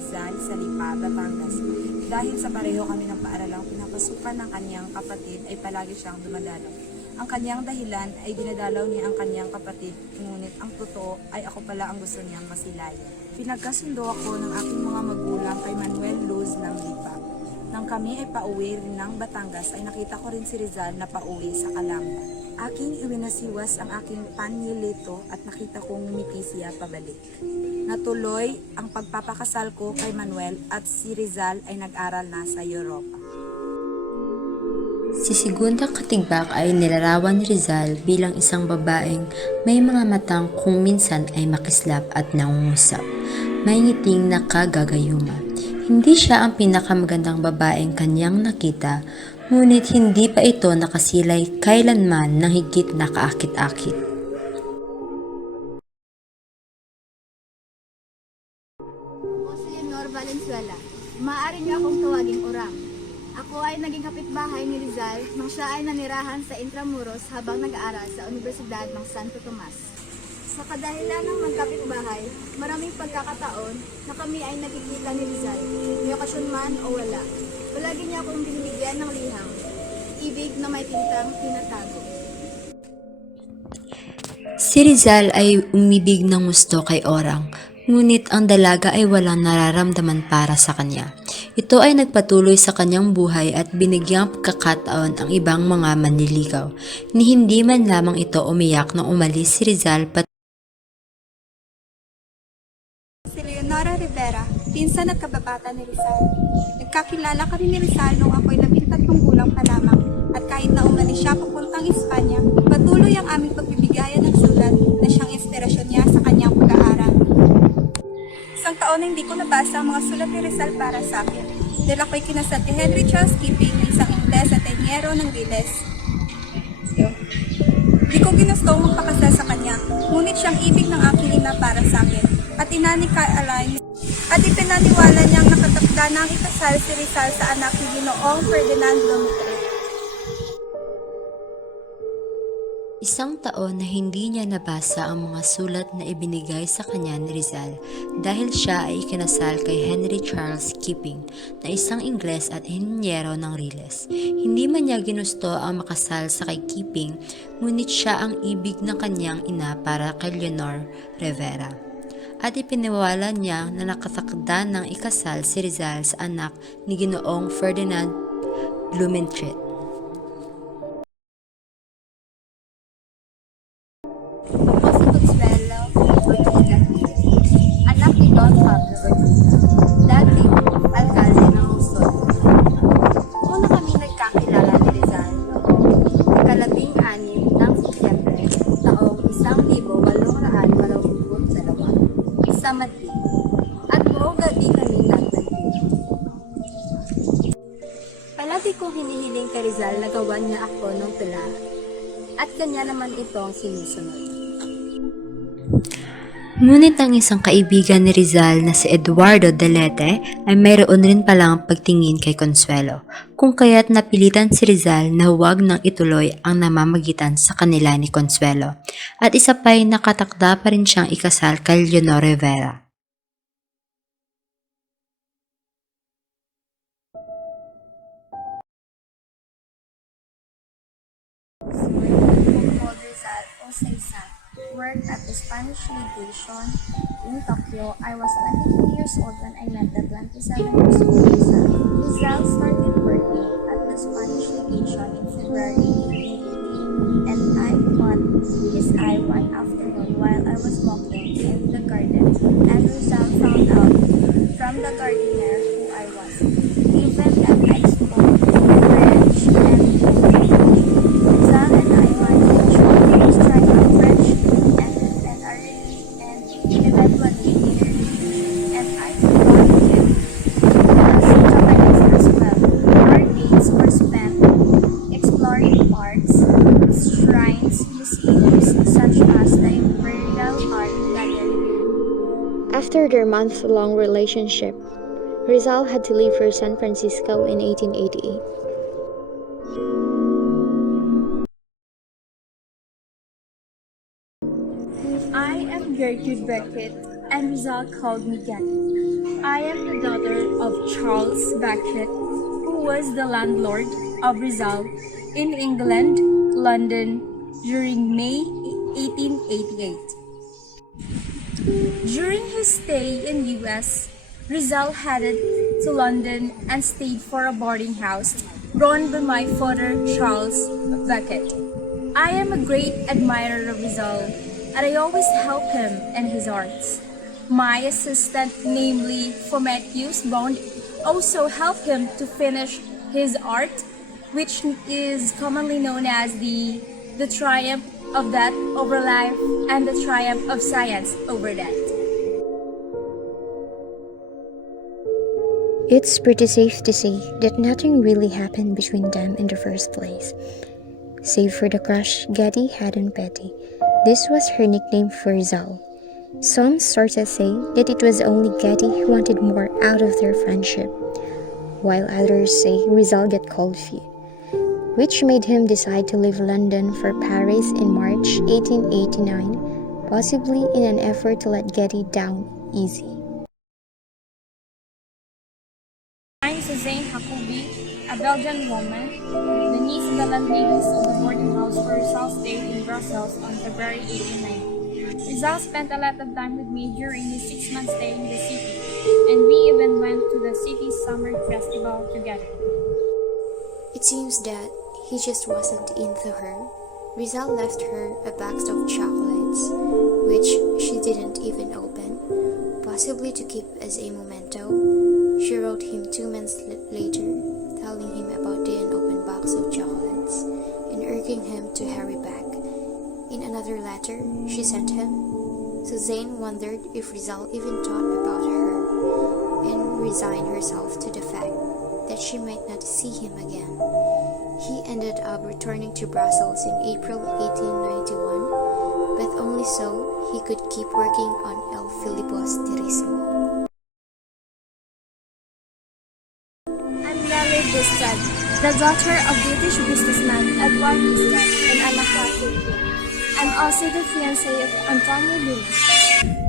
Rizal sa Lipa, Batangas. Dahil sa pareho kami ng paaralang pinapasukan ng kanyang kapatid ay palagi siyang dumadalaw. Ang kanyang dahilan ay dinadalaw niya ang kanyang kapatid, ngunit ang totoo ay ako pala ang gusto niyang masilayan. Pinagkasundo ako ng aking mga magulang kay Manuel Luz ng Lipa. Nang kami ay pauwi rin ng Batangas ay nakita ko rin si Rizal na pauwi sa Calamba. Aking iwinasiwas ang aking panyelito at nakita kong ngumiti siya pabalik. Natuloy ang pagpapakasal ko kay Manuel at si Rizal ay nag-aral na sa Europa. Si Segundang Katigbak ay nilarawan ni Rizal bilang isang babaeng may mga matang kung minsan ay makislap at nangungusap, may ngiting nakagagayuma. Hindi siya ang pinakamagandang babaeng kanyang nakita, ngunit hindi pa ito nakasilay kailanman ng higit na kaakit-akit. Leonor Valenzuela, maaari niyo akong tawaging Orang. Ako ay naging kapitbahay ni Rizal nang siya ay nanirahan sa Intramuros habang nag-aaral sa Universidad ng Santo Tomas. Sa kadahilan ng magkapitbahay, maraming pagkakataon na kami ay nakikita ni Rizal, may okasyon man o wala. Palagi niya akong binibigyan ng liham, ibig na may tintang tinatago. Si Rizal ay umibig ng gusto kay Orang, ngunit ang dalaga ay walang nararamdaman para sa kanya. Ito ay nagpatuloy sa kanyang buhay at binigyang pagkakataon ang ibang mga manliligaw, ni hindi man lamang ito umiyak nang umalis si Rizal Si Leonora Rivera, pinsan at kababata ni Rizal. Nagkakilala kami ni Rizal nung ako'y 13 gulang pa lamang at kahit na umalis siya papuntang Espanya, patuloy ang aming pagbibigayan ng sulat na siyang inspirasyon niya sa kanyang pag-aaral. Isang taon na hindi ko nabasa ang mga sulat ni Rizal para sa akin dahil ako'y kinasal kay Henry Charles Keeping na isang Ingles at tenyero ng Riles. Di ko ginusto magpakasal sa kanya, ngunit siyang ibig ng aking ina para sa akin at at ipinaniwala niyang nakatakda na ang ikasal si Rizal sa anak ni Ginoong Ferdinand Lumitre. Isang taon na hindi niya nabasa ang mga sulat na ibinigay sa kanya ni Rizal dahil siya ay ikinasal kay Henry Charles Keeping na isang Ingles at henyero ng Riles. Hindi man niya ginusto ang makasal sa kay Keeping, ngunit siya ang ibig ng kanyang ina para kay Leonor Rivera. At ipiniwala niya na nakatakda ng ikasal si Rizal sa anak ni Ginoong Ferdinand Blumentritt. Ako si Consuelo Ortiz, anak ni Don Pablo Ortiz, dati alkalde ng Luzon. Una kami nagkakilala ni Rizal noong 16 ng Setyembre taong 1882 sa Madrid, at buong gabi kami nagtagpo. Palagi kong hinihiling kay Rizal na gawan niya ako ng tula, at kanya naman itong sinusunod. Ngunit ang isang kaibigan ni Rizal na si Eduardo Delete ay mayroon rin palang pagtingin kay Consuelo, kung kaya't napilitan si Rizal na huwag nang ituloy ang namamagitan sa kanila ni Consuelo, at isa pa'y nakatakda pa rin siyang ikasal kay Leonor Rivera. Rizal Oseisan worked at the Spanish legation in Tokyo. I was 22 years old when I met the 27 years old Rizal. Rizal started working at the Spanish legation in February 1880, and I caught his eye one afternoon while I was walking in the garden, and Rizal found out from the gardener who I was, even that I spoke French and Rizal and I managed to strike up French and eventually nearly, and I forgot him as Japanese as well. Our days were spent exploring parks, shrines, museums such as the Imperial Art Gallery. After their month-long relationship, Rizal had to leave for San Francisco in 1888. I am Gertrude Beckett. and Rizal called me Getty. I am the daughter of Charles Beckett, who was the landlord of Rizal in England, London, during May 1888. During his stay in US, Rizal headed to London and stayed for a boarding house run by my father, Charles Beckett. I am a great admirer of Rizal, and I always help him in his arts. My assistant, namely Fometius Bond, also helped him to finish his art, which is commonly known as the triumph of death over life and the triumph of science over death. It's pretty safe to say that nothing really happened between them in the first place, save for the crush Getty had on Betty. This was her nickname for Rizal. Some sources say that it was only Getty who wanted more out of their friendship, while others say Rizal got cold feet, which made him decide to leave London for Paris in March 1889, possibly in an effort to let Getty down easy. I'm Suzanne Jacobi, a Belgian woman, the niece of the landladies of the boarding house where Rizal stayed in Brussels on February 1890. Rizal spent a lot of time with me during his 6 month stay in the city, and we even went to the city's summer festival together. It seems that he just wasn't into her. Rizal left her a box of chocolates, which she didn't even open, possibly to keep as a memento. She wrote him 2 months later, telling him about the unopened box of chocolates and urging him to hurry back. In another letter she sent him, Suzanne wondered if Rizal even thought about her and resigned herself to the fact that she might not see him again. He ended up returning to Brussels in April 1891, but only so he could keep working on El Filibusterismo. I'm Mary Bustad, the daughter of British businessman Edward Bustad and Anna Catherine. I'm also the fiancée of Antonio Luis.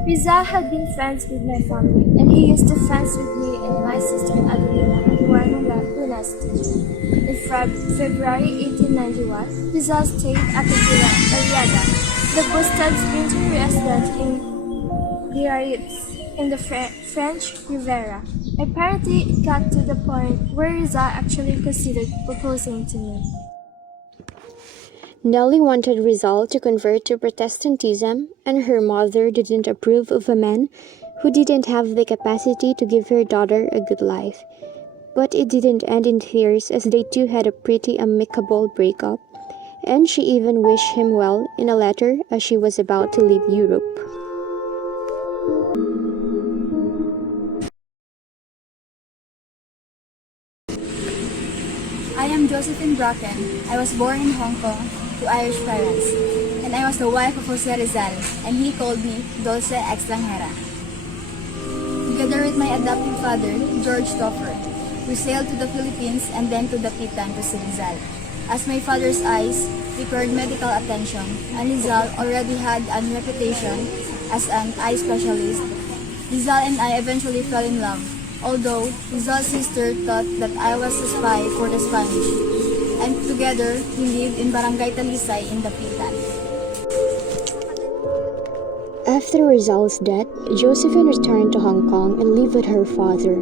Rizal had been friends with my family, and he used to friends with me and my sister Adelina at Guananga University. In February 1891, Rizal stayed at the Villa Ariada, the Bustad's winter residence in Biarritz, in the French Riviera. Apparently, it got to the point where Rizal actually considered proposing to me. Nellie wanted Rizal to convert to Protestantism, and her mother didn't approve of a man who didn't have the capacity to give her daughter a good life. But it didn't end in tears, as they two had a pretty amicable breakup, and she even wished him well in a letter as she was about to leave Europe. I am Josephine Bracken. I was born in Hong Kong to Irish parents, and I was the wife of Jose Rizal, and he called me Dulce Extranjera. Together with my adoptive father, George Toffer, we sailed to the Philippines and then to Dapitan to see Rizal. As my father's eyes required medical attention, and Rizal already had a reputation as an eye specialist, Rizal and I eventually fell in love, although Rizal's sister thought that I was a spy for the Spanish. And together, we lived in Barangay Talisay in Dapitan. After Rizal's death, Josephine returned to Hong Kong and lived with her father.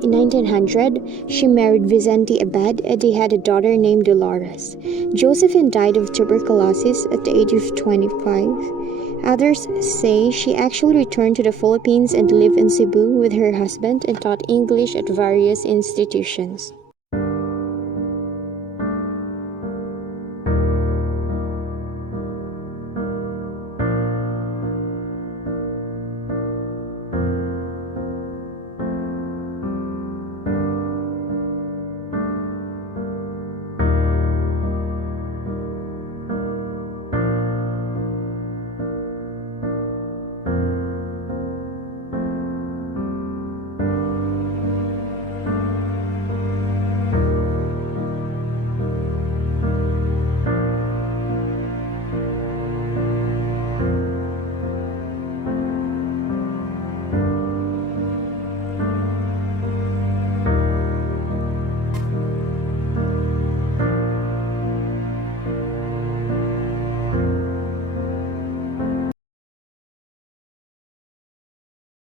In 1900, she married Vicente Abad and they had a daughter named Dolores. Josephine died of tuberculosis at the age of 25. Others say she actually returned to the Philippines and lived in Cebu with her husband and taught English at various institutions.